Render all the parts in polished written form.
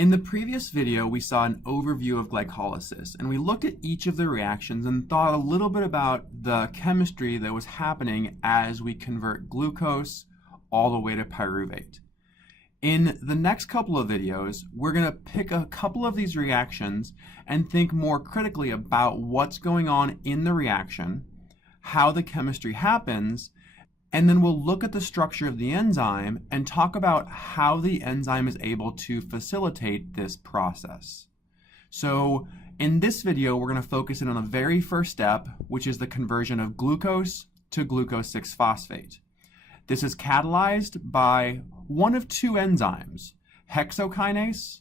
In the previous video, we saw an overview of glycolysis, and we looked at each of the reactions and thought a little bit about the chemistry that was happening as we convert glucose all the way to pyruvate. In the next couple of videos, we're going to pick a couple of these reactions and think more critically about what's going on in the reaction, how the chemistry happens, and then we'll look at the structure of the enzyme and talk about how the enzyme is able to facilitate this process. So in this video, we're going to focus in on the very first step, which is the conversion of glucose to glucose 6-phosphate. This is catalyzed by one of two enzymes, hexokinase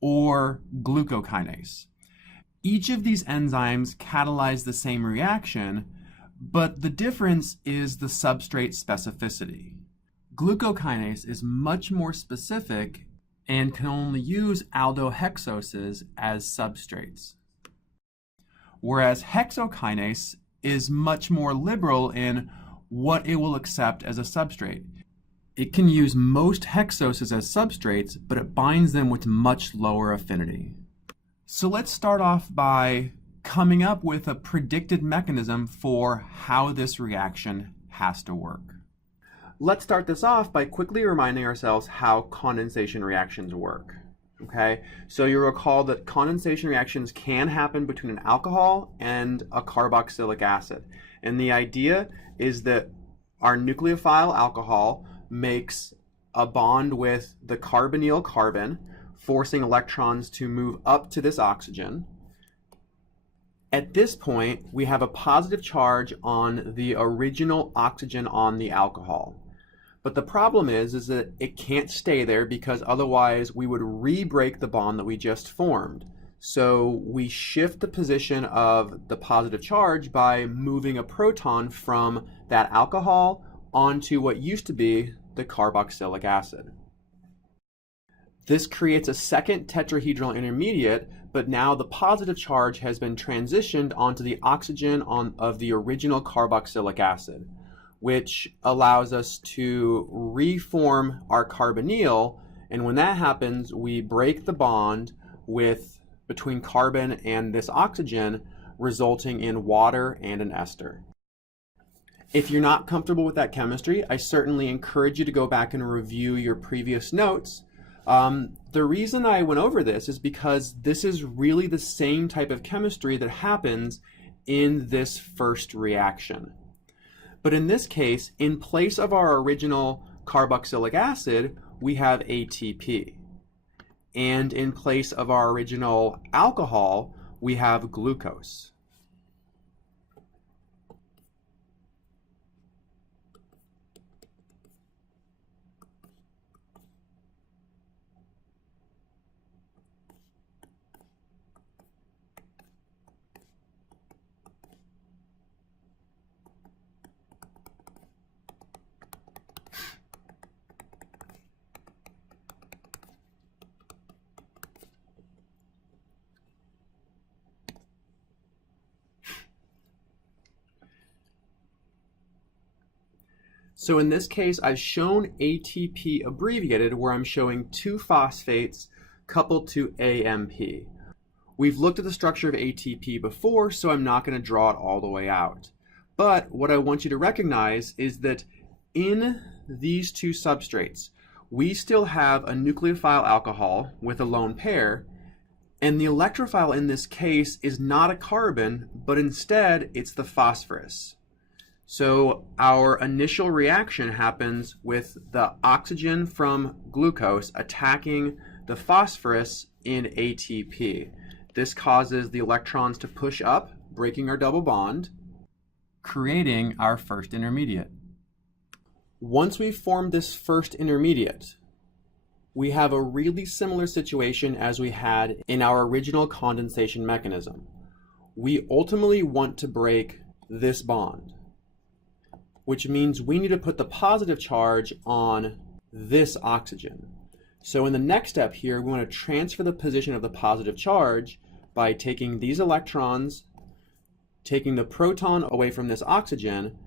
or glucokinase. Each of these enzymes catalyze the same reaction, but the difference is the substrate specificity. Glucokinase is much more specific and can only use aldohexoses as substrates, whereas hexokinase is much more liberal in what it will accept as a substrate. It can use most hexoses as substrates, but it binds them with much lower affinity. So let's start off by coming up with a predicted mechanism for how this reaction has to work. Let's start this off by quickly reminding ourselves how condensation reactions work. Okay, so you'll recall that condensation reactions can happen between an alcohol and a carboxylic acid. And the idea is that our nucleophile alcohol makes a bond with the carbonyl carbon, forcing electrons to move up to this oxygen. At this point, we have a positive charge on the original oxygen on the alcohol. But the problem is that it can't stay there because otherwise we would re-break the bond that we just formed. So we shift the position of the positive charge by moving a proton from that alcohol onto what used to be the carboxylic acid. This creates a second tetrahedral intermediate, but now the positive charge has been transitioned onto the oxygen of the original carboxylic acid, which allows us to reform our carbonyl, and when that happens, we break the bond between carbon and this oxygen, resulting in water and an ester. If you're not comfortable with that chemistry, I certainly encourage you to go back and review your previous notes. The reason I went over this is because this is really the same type of chemistry that happens in this first reaction. But in this case, in place of our original carboxylic acid, we have ATP. And in place of our original alcohol, we have glucose. So in this case, I've shown ATP abbreviated where I'm showing two phosphates coupled to AMP. We've looked at the structure of ATP before, so I'm not going to draw it all the way out. But what I want you to recognize is that in these two substrates, we still have a nucleophile alcohol with a lone pair, and the electrophile in this case is not a carbon, but instead it's the phosphorus. So our initial reaction happens with the oxygen from glucose attacking the phosphorus in ATP. This causes the electrons to push up, breaking our double bond, creating our first intermediate. Once we've formed this first intermediate, we have a really similar situation as we had in our original condensation mechanism. We ultimately want to break this bond, which means we need to put the positive charge on this oxygen. So in the next step here, we want to transfer the position of the positive charge by taking these electrons, taking the proton away from this oxygen,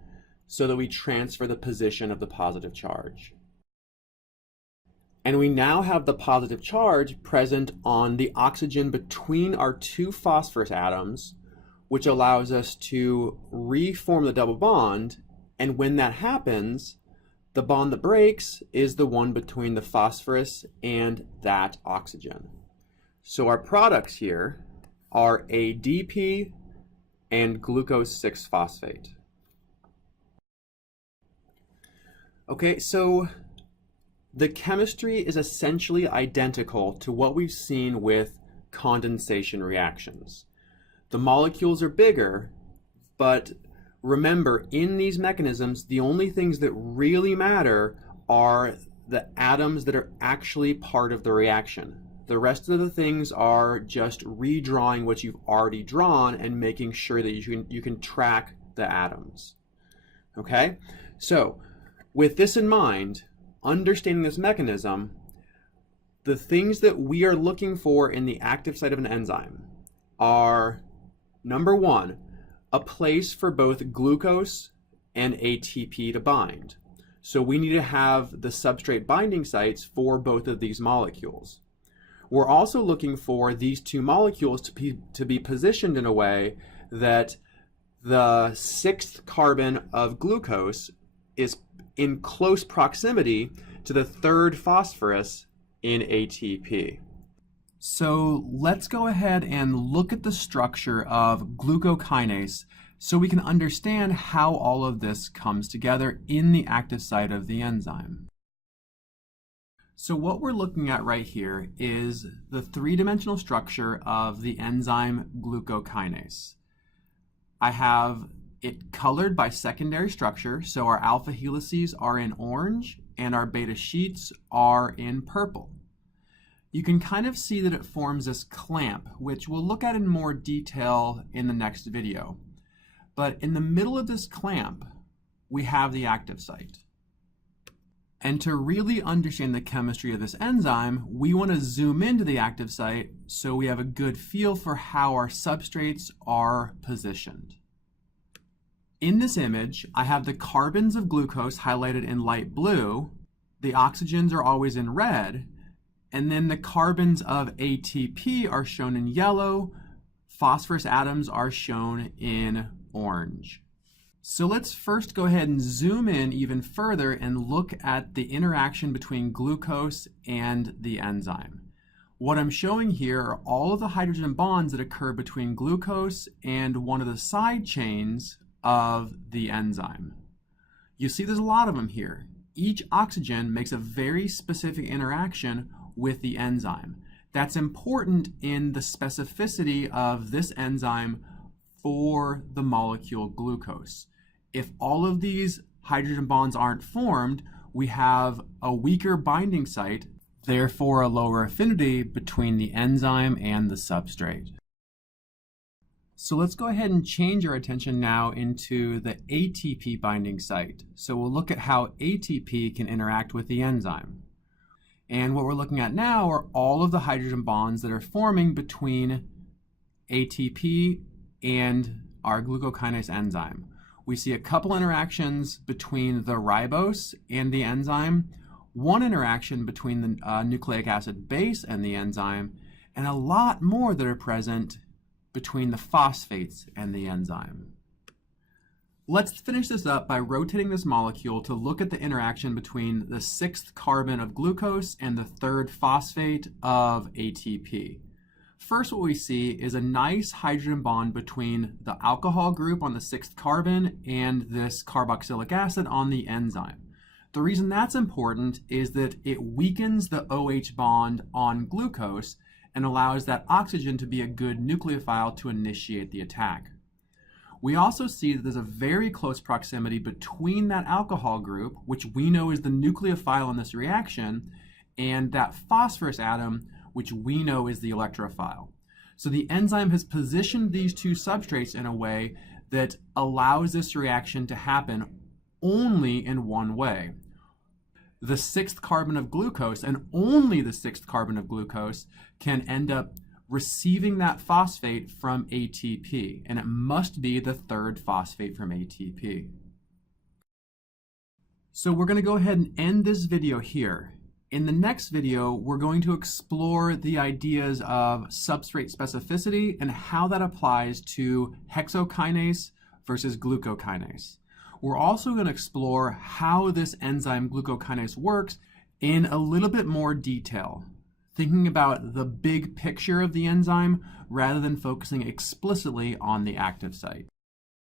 so that we transfer the position of the positive charge. And we now have the positive charge present on the oxygen between our two phosphorus atoms, which allows us to reform the double bond. And when that happens, the bond that breaks is the one between the phosphorus and that oxygen. So our products here are ADP and glucose 6-phosphate. Okay, so the chemistry is essentially identical to what we've seen with condensation reactions. The molecules are bigger, but remember, in these mechanisms, the only things that really matter are the atoms that are actually part of the reaction. The rest of the things are just redrawing what you've already drawn and making sure that you can track the atoms. Okay? So, with this in mind, understanding this mechanism, the things that we are looking for in the active site of an enzyme are, number one, a place for both glucose and ATP to bind. So we need to have the substrate binding sites for both of these molecules. We're also looking for these two molecules to be positioned in a way that the 6th carbon of glucose is in close proximity to the 3rd phosphorus in ATP. So let's go ahead and look at the structure of glucokinase so we can understand how all of this comes together in the active site of the enzyme. So what we're looking at right here is the 3-dimensional structure of the enzyme glucokinase. I have it colored by secondary structure, so our alpha helices are in orange and our beta sheets are in purple. You can kind of see that it forms this clamp, which we'll look at in more detail in the next video. But in the middle of this clamp, we have the active site. And to really understand the chemistry of this enzyme, we want to zoom into the active site so we have a good feel for how our substrates are positioned. In this image, I have the carbons of glucose highlighted in light blue, the oxygens are always in red, and then the carbons of ATP are shown in yellow, phosphorus atoms are shown in orange. So let's first go ahead and zoom in even further and look at the interaction between glucose and the enzyme. What I'm showing here are all of the hydrogen bonds that occur between glucose and one of the side chains of the enzyme. You see there's a lot of them here. Each oxygen makes a very specific interaction with the enzyme. That's important in the specificity of this enzyme for the molecule glucose. If all of these hydrogen bonds aren't formed, we have a weaker binding site, therefore a lower affinity between the enzyme and the substrate. So let's go ahead and change our attention now into the ATP binding site. So we'll look at how ATP can interact with the enzyme. And what we're looking at now are all of the hydrogen bonds that are forming between ATP and our glucokinase enzyme. We see a couple interactions between the ribose and the enzyme, one interaction between the nucleic acid base and the enzyme, and a lot more that are present between the phosphates and the enzyme. Let's finish this up by rotating this molecule to look at the interaction between the 6th carbon of glucose and the 3rd phosphate of ATP. First, what we see is a nice hydrogen bond between the alcohol group on the 6th carbon and this carboxylic acid on the enzyme. The reason that's important is that it weakens the OH bond on glucose and allows that oxygen to be a good nucleophile to initiate the attack. We also see that there's a very close proximity between that alcohol group, which we know is the nucleophile in this reaction, and that phosphorus atom, which we know is the electrophile. So the enzyme has positioned these two substrates in a way that allows this reaction to happen only in one way. The 6th carbon of glucose, and only the 6th carbon of glucose, can end up receiving that phosphate from ATP, and it must be the 3rd phosphate from ATP. So we're going to go ahead and end this video here. In the next video, we're going to explore the ideas of substrate specificity and how that applies to hexokinase versus glucokinase. We're also going to explore how this enzyme glucokinase works in a little bit more detail, thinking about the big picture of the enzyme rather than focusing explicitly on the active site.